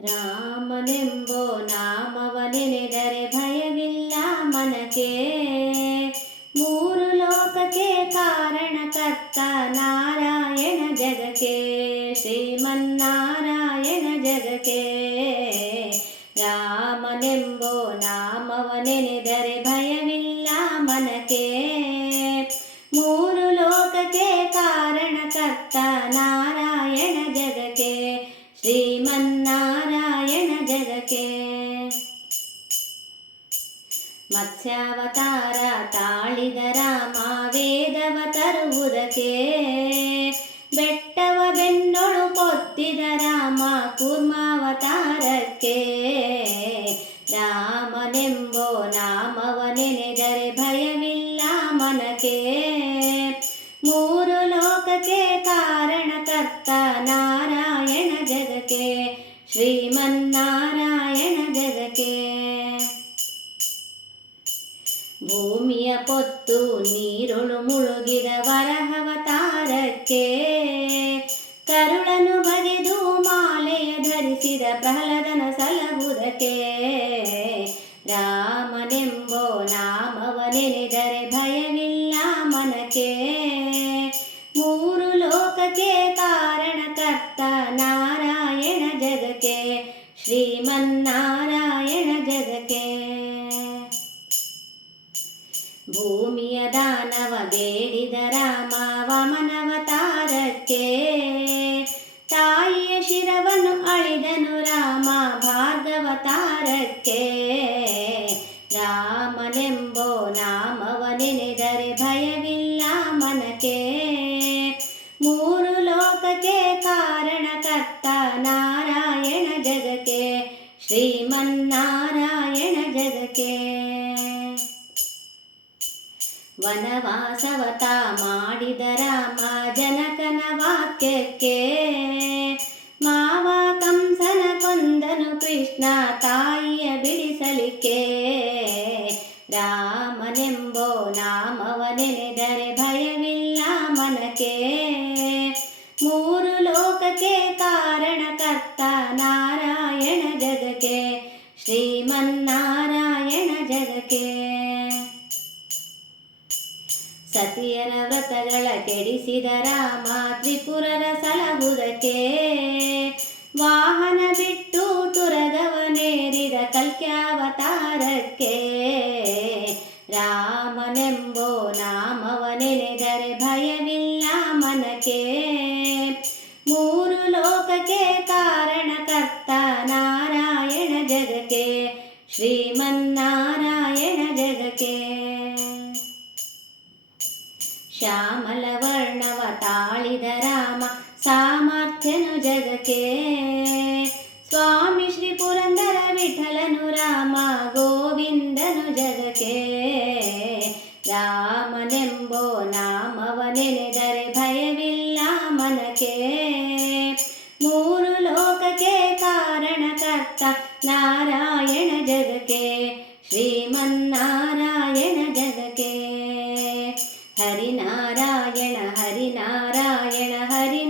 ರಾಮನೆಂಬೋ ನಾಮವ ನೆನೆದರೆ ಭಯವಿಲ್ಲ ಮನಕ್ಕೆ ಮೂರು ಲೋಕಕ್ಕೆ ಕಾರಣಕರ್ತ ನಾರಾಯಣ ಜಗಕ್ಕೆ ಶ್ರೀಮನ್ನಾರಾಯಣ ಜಗಕ್ಕೆ ರಾಮನೆಂಬೋ ನಾಮವ ನೆನೆದರೆ ಭಯವಿಲ್ಲ ಮನಕ್ಕೆ ಮೂರು ಲೋಕಕ್ಕೆ ಕಾರಣಕರ್ತ ನಾರಾಯಣ ಜಗಕ್ಕೆ ಶ್ರೀಮನ್ನಾರಾಯಣ ಮತ್ಸ್ಯಾವತಾರ ತಾಳಿದ ರಾಮ ವೇದವ ತರುವುದಕ್ಕೆ ಬೆಟ್ಟವ ಬೆನ್ನೊಳು ಪೊತ್ತಿದ ರಾಮ ಕೂರ್ಮಾವತಾರಕ್ಕೆ ರಾಮನೆಂಬೋ ನಾಮವ ನೆನೆದರೆ ಭಯವಿಲ್ಲ ಮನಕ್ಕೆ ಮೂರು ಲೋಕಕ್ಕೆ ಕಾರಣಕರ್ತ ನಾರಾಯಣ ಜಗಕ್ಕೆ ಶ್ರೀಮನ್ನಾರಾಯಣ ಪೊತ್ತು ನೀರುಳು ಮುಳುಗಿದ ವರಹವತಾರಕ್ಕೆ ಕರುಳನು ಬಗೆದು ಮಾಲೆಯ ಧರಿಸಿದ ಪ್ರಹ್ಲಾದನ ಸಲಹುದಕ್ಕೆ ರಾಮನೆಂಬೋ ನಾಮವ ನೆನೆದರೆ ಭಯವಿಲ್ಲ ಮನಕ್ಕೆ ಮೂರು ಲೋಕಕ್ಕೆ ಕಾರಣಕರ್ತ ನಾರಾಯಣ ಜಗಕ್ಕೆ ಶ್ರೀಮನ್ನಾರಾಯಣ ದಾನವ ಬೇಡಿದ ರಾಮ ವಾಮನವತಾರಕ್ಕೆ ತಾಯಿಯ ಶಿರವನ್ನು ಅಳಿದನು ರಾಮ ಭಾರ್ಗವತಾರಕ್ಕೆ ರಾಮನೆಂಬೋ ನಾಮವ ನೆನೆದರೆ ಭಯವಿಲ್ಲ ಮನಕ್ಕೆ ಮೂರು ಲೋಕಕ್ಕೆ ಕಾರಣಕರ್ತ ನಾರಾಯಣ ಜಗಕ್ಕೆ ಶ್ರೀಮನ್ನಾರಾಯಣ ವನವಾಸವತ ಮಾಡಿದ ರಾಮ ಜನಕನ ವಾಕ್ಯಕ್ಕೆ. ಮಾವ ಕಂಸನ ಕೊಂದನು ಕೃಷ್ಣ ತಾಯಿಯ ಬಿಡಿಸಲಿಕ್ಕೆ. ರಾಮನೆಂಬೋ ನಾಮವ ನೆನೆದರೆ ಭಯವಿಲ್ಲ ಮನಕ್ಕೆ. ಮೂರು ಲೋಕಕ್ಕೆ ಕಾರಣಕರ್ತ ನಾರಾಯಣ ಜಗಕ್ಕೆ. ಶ್ರೀಮನ್ನಾರಾಯಣ ಸತಿಯರ ವ್ರತಗಳ ಕೆಡಿಸಿದ ರಾಮ ತ್ರಿಪುರರ ಸಲಹುದಕ್ಕೆ. ವಾಹನ ಬಿಟ್ಟು ತುರಗವನೇರಿದ ಕಲ್ಕ್ಯಾವತಾರಕ್ಕೆ. ರಾಮನೆಂಬೋ ನಾಮವ ನೆನೆದರೆ ಭಯವಿಲ್ಲ ಮನಕ್ಕೆ. ಮೂರು ಲೋಕಕ್ಕೆ ಕಾರಣಕರ್ತ ನಾರಾಯಣ ಜಗಕ್ಕೆ. ಶ್ರೀಮನ್ನಾರಾಯಣ ಶ್ಯಾಮಲ ವರ್ಣವ ತಾಳಿದ ರಾಮ ಸಾಮರ್ಥ್ಯನು ಜಗಕ್ಕೆ ಸ್ವಾಮಿ ಶ್ರೀ ಪುರಂದರ ವಿಠಲನು ರಾಮ ಗೋವಿಂದನು ಜಗಕ್ಕೆ ರಾಮನೆಂಬೋ ನಾಮವ ನೆನೆದರೆ ಭಯವಿಲ್ಲ ಮನಕ್ಕೆ ಮೂರು ಲೋಕಕ್ಕೆ ಕಾರಣಕರ್ತ ನಾರಾಯಣ ಜಗಕ್ಕೆ ಶ್ರೀಮನ್ನಾ நாராயண ஹரி நாராயண ஹரி